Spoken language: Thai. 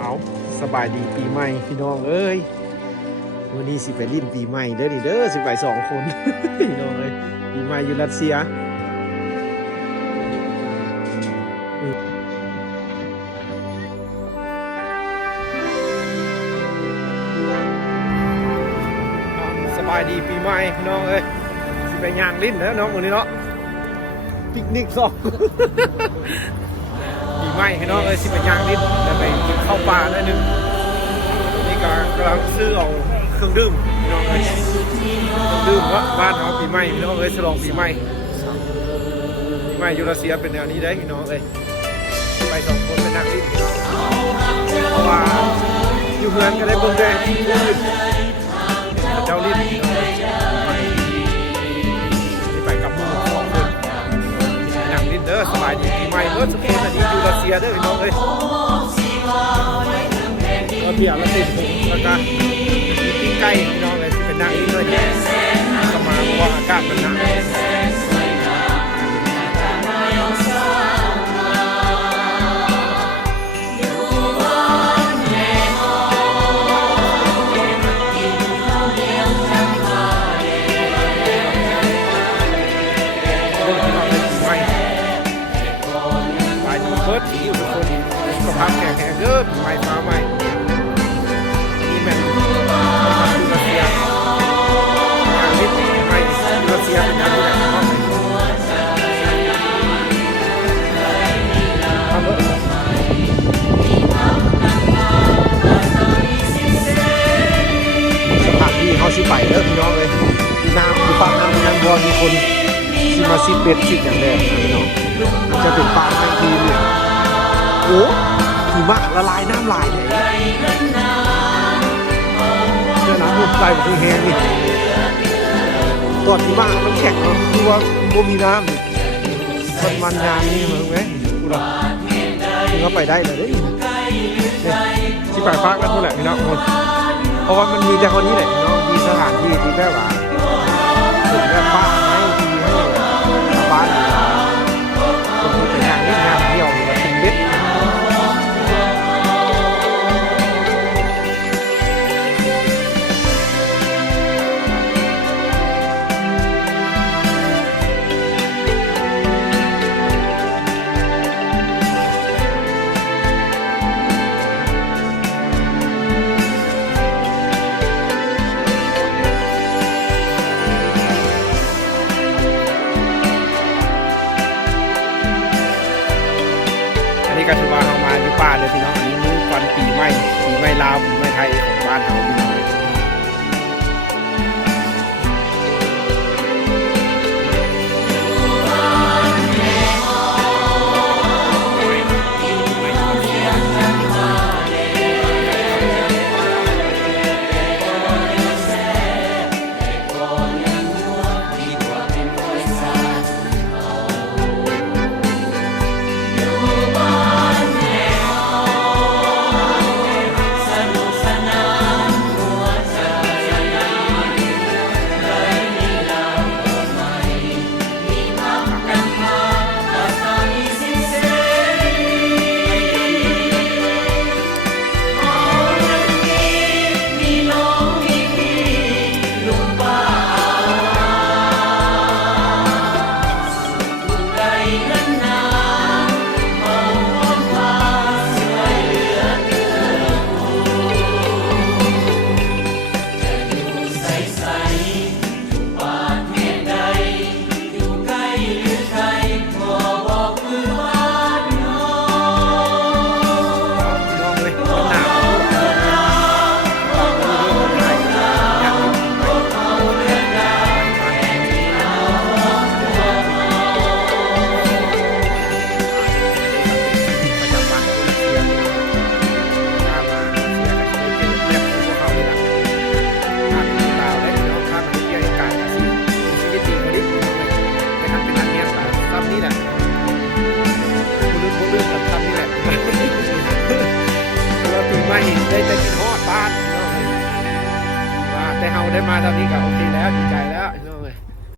เอาสบายดีปีใหม่พี่น้องเอ้ยวันนี้สิไปลิ้นปีใหม่เด้อนี่เด้อสิไป2 คน พี่น้องเอ้ยปีใหม่อยู่รัสเซียสบายดีปีใหม่พี่น้องเอ้ยสิไปย่างลิ้นแล้วน้องวันนี้เนาะปิกนิกปีใหม่พี่น้องเอ้ยสิไปย่างลิ้นแล้วไปกินข้าวปลาหน่อยนึงนี่ก็กำลังซื้อเอาเครื่องดื่มพี่น้องเอ้ยเครื่องดื่มว่าบ้านเขาปีใหม่พี่น้องเอ้ยฉลองปีใหม่ยูรัสเซียเป็นแนวนี้ได้พี่น้องเอ้ยไป2 คนไปนั่งลิ้นเพราะว่าอยู่เมืองก็ได้เบิ่งได้เจ้าลิ้นไปกับหมู่2 คนนั่งลิ้นเด้อสบายดีปีใหม่เด้อสุขสันต์ยูรัสเซียเด้อพี่น้องเอ้ยก็เบียร์ละ10 แล้วก็มีปิ้งไก่พี่น้องเอ้ยสิเป็นนั่งลิ้นด้วยก็มาเพราะว่าอากาศมันหนาวเบิร์ดที่อยู่ทุกคนสุขภาพแข็งแรงเด้อปีใหม่ฟ้าใหม่นี่แม่ยูรัสเซียงานลิ้นปีใหม่ยูรัสเซียเป็นงานที่ไหนครับสถานที่เขาสิไปเด้อพี่น้องเลยน้ำคือปากน้ำยังบัวมีคนสิมาซิเป็ดสิอย่างแรกนะพี่น้องจะเป็นปลาไม้ทีเนี่ยโอ้หิมะละลายน้ำลายเลยเนี่ยน้ำมุดใจมันคือแห้งนี่ตอนหิมะมันแข็งมันคือว่าบ่มีน้ำมันยางนี่เหมือนไหมกูหรอถึงก็ไปได้เลยเนี่ยที่ปลายฟ้ากันเท่าไหร่พี่น้องเพราะว่ามันมีแต่คนนี้แหละพี่น้องที่สถานที่ที่แบบว่าถึงแบบบ้านไม้ทีให้ชาวบ้านคนที่เป็นงานเล่นงานเที่ยวหรือว่าเป็นเบ็ดนี่ก็ถือว่าเรามาอยู่ป่าเลยพี่น้องอันนี้มื้อวันปีใหม่ลาวปีใหม่ไทยของบ้านเราพี่น้องได้แต่กินฮอดบ้านพี่น้องเลยว่าแต่เฮาได้มาตอนนี้ก็โอเคแล้วดีใจแล้วพี่น้องเลย